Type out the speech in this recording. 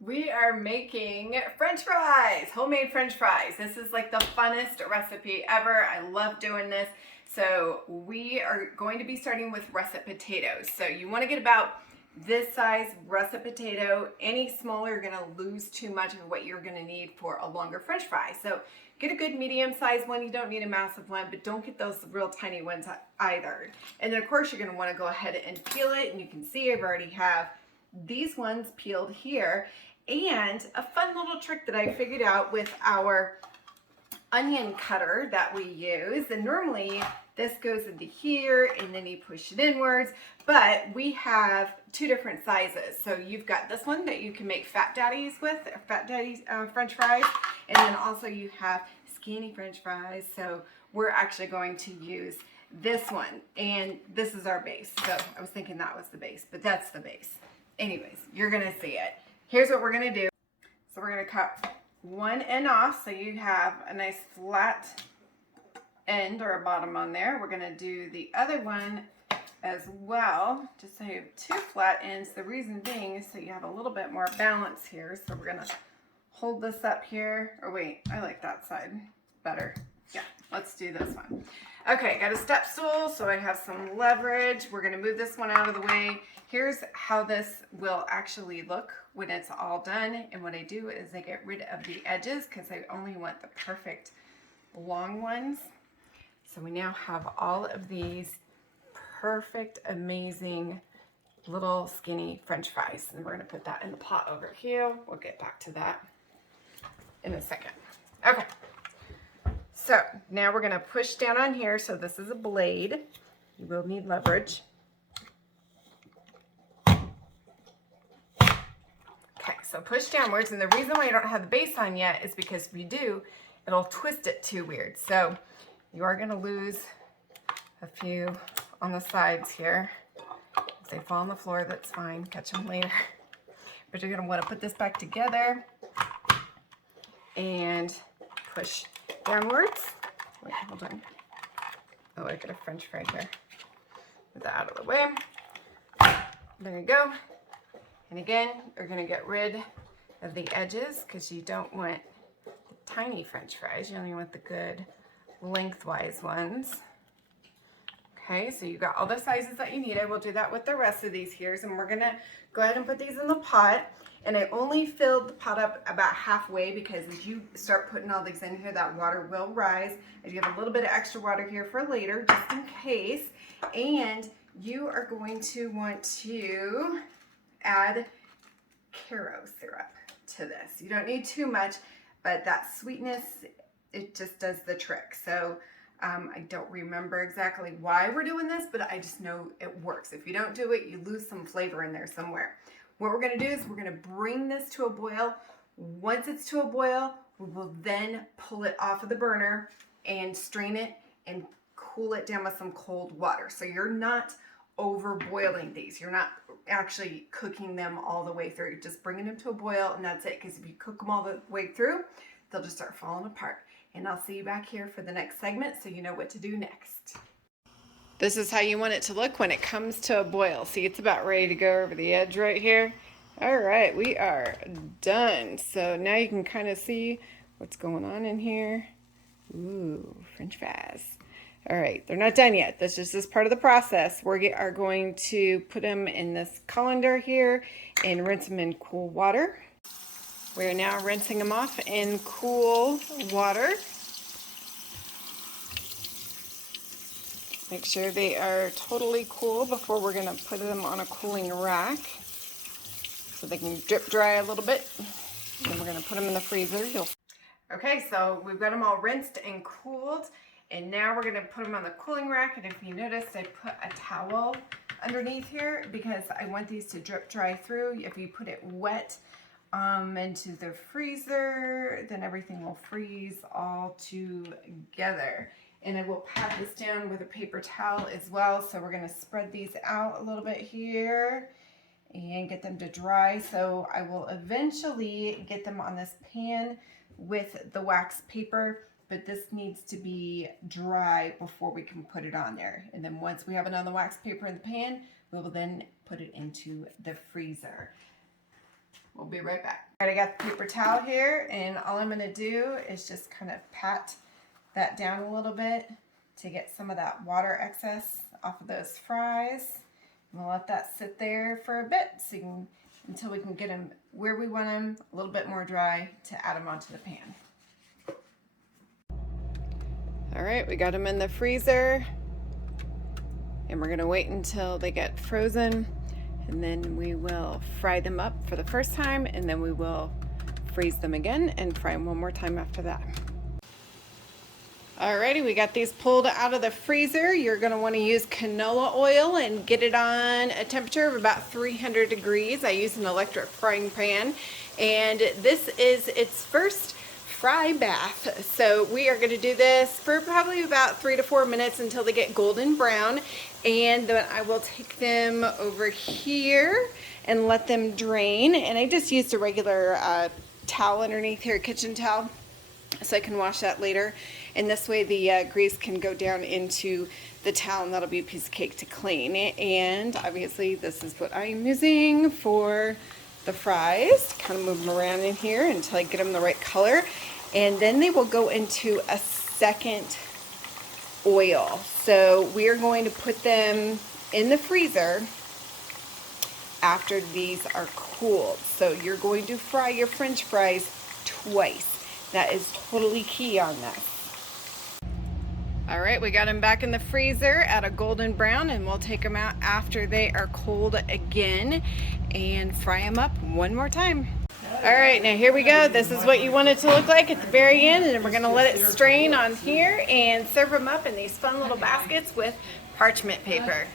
We are making French fries, homemade French fries. This is like the funnest recipe ever. I love doing this. So we are going to be starting with russet potatoes. So you want to get about this size russet potato. Any smaller, you're going to lose too much of what you're going to need for a longer French fry. So get a good medium-sized one. You don't need a massive one, but don't get those real tiny ones either. And then of course you're going to want to go ahead and peel it. And you can see I've already have these ones peeled here. And a fun little trick that I figured out with our onion cutter that we use, and normally this goes into here and then you push it inwards, but we have two different sizes. So you've got this one that you can make fat daddies with, fat daddies French fries, and then also you have skinny French fries. So we're actually going to use this one, and this is our base. So I was thinking that was the base, but that's the base. Anyways, you're gonna see it. Here's what we're gonna do. So we're gonna cut one end off so you have a nice flat end or a bottom on there. We're gonna do the other one as well, just so you have two flat ends. The reason being is so you have a little bit more balance here. So we're gonna hold this up here, or wait, I like that side better. Yeah, let's do this one. Okay, got a step stool, so I have some leverage. We're gonna move this one out of the way. Here's how this will actually look when it's all done. And what I do is I get rid of the edges because I only want the perfect long ones. So we now have all of these perfect, amazing little skinny French fries. And we're gonna put that in the pot over here. We'll get back to that in a second. Okay. So now we're gonna push down on here. So this is a blade. You will need leverage. Okay, so push downwards. And the reason why you don't have the base on yet is because if you do, it'll twist it too weird. So you are gonna lose a few on the sides here. If they fall on the floor, that's fine. Catch them later. But you're gonna wanna put this back together and push downwards. Wait, hold on. Oh, I got a French fry here. Put that out of the way. There you go. And again, you're gonna get rid of the edges because you don't want the tiny French fries. You only want the good lengthwise ones. Okay, so you got all the sizes that you need. I will do that with the rest of these here. And we're gonna go ahead and put these in the pot. And I only filled the pot up about halfway because as you start putting all these in here, that water will rise. I do have a little bit of extra water here for later, just in case. And you are going to want to add Karo syrup to this. You don't need too much, but that sweetness, it just does the trick. So I don't remember exactly why we're doing this, but I just know it works. If you don't do it, you lose some flavor in there somewhere. What we're gonna do is we're gonna bring this to a boil. Once it's to a boil, we will then pull it off of the burner and strain it and cool it down with some cold water. So you're not over boiling these. You're not actually cooking them all the way through. You're just bringing them to a boil and that's it. Because if you cook them all the way through, they'll just start falling apart. And I'll see you back here for the next segment so you know what to do next. This is how you want it to look when it comes to a boil. See, it's about ready to go over the edge right here. All right, we are done. So now you can kind of see what's going on in here. Ooh, French fries. All right, they're not done yet. That's just this part of the process. We are going to put them in this colander here and rinse them in cool water. We are now rinsing them off in cool water. Make sure they are totally cool before we're gonna put them on a cooling rack so they can drip dry a little bit. Then we're gonna put them in the freezer. Okay, so we've got them all rinsed and cooled. And now we're gonna put them on the cooling rack. And if you noticed, I put a towel underneath here because I want these to drip dry through. If you put it wet into the freezer, then everything will freeze all together. And I will pat this down with a paper towel as well. So we're gonna spread these out a little bit here and get them to dry. So I will eventually get them on this pan with the wax paper, but this needs to be dry before we can put it on there. And then once we have it on the wax paper in the pan, we will then put it into the freezer. We'll be right back. All right, I got the paper towel here, and all I'm gonna do is just kind of pat that down a little bit to get some of that water excess off of those fries. And we'll let that sit there for a bit until we can get them where we want them, a little bit more dry, to add them onto the pan. All right, we got them in the freezer, and we're gonna wait until they get frozen, and then we will fry them up for the first time, and then we will freeze them again and fry them one more time after that. Alrighty, we got these pulled out of the freezer. You're gonna wanna use canola oil and get it on a temperature of about 300 degrees. I use an electric frying pan, and this is its first fry bath. So we are going to do this for probably about 3 to 4 minutes until they get golden brown, and then I will take them over here and let them drain. And I just used a regular towel underneath here, a kitchen towel, so I can wash that later, and this way the grease can go down into the towel, and that'll be a piece of cake to clean. And obviously this is what I'm using for the fries. Kind of move them around in here until I get them the right color, and then they will go into a second oil. So we are going to put them in the freezer after these are cooled. So you're going to fry your French fries twice. That is totally key on that. All right, we got them back in the freezer at a golden brown, and we'll take them out after they are cold again and fry them up one more time. All right, now here we go. This is what you want it to look like at the very end, and then we're gonna let it strain on here and serve them up in these fun little baskets with parchment paper.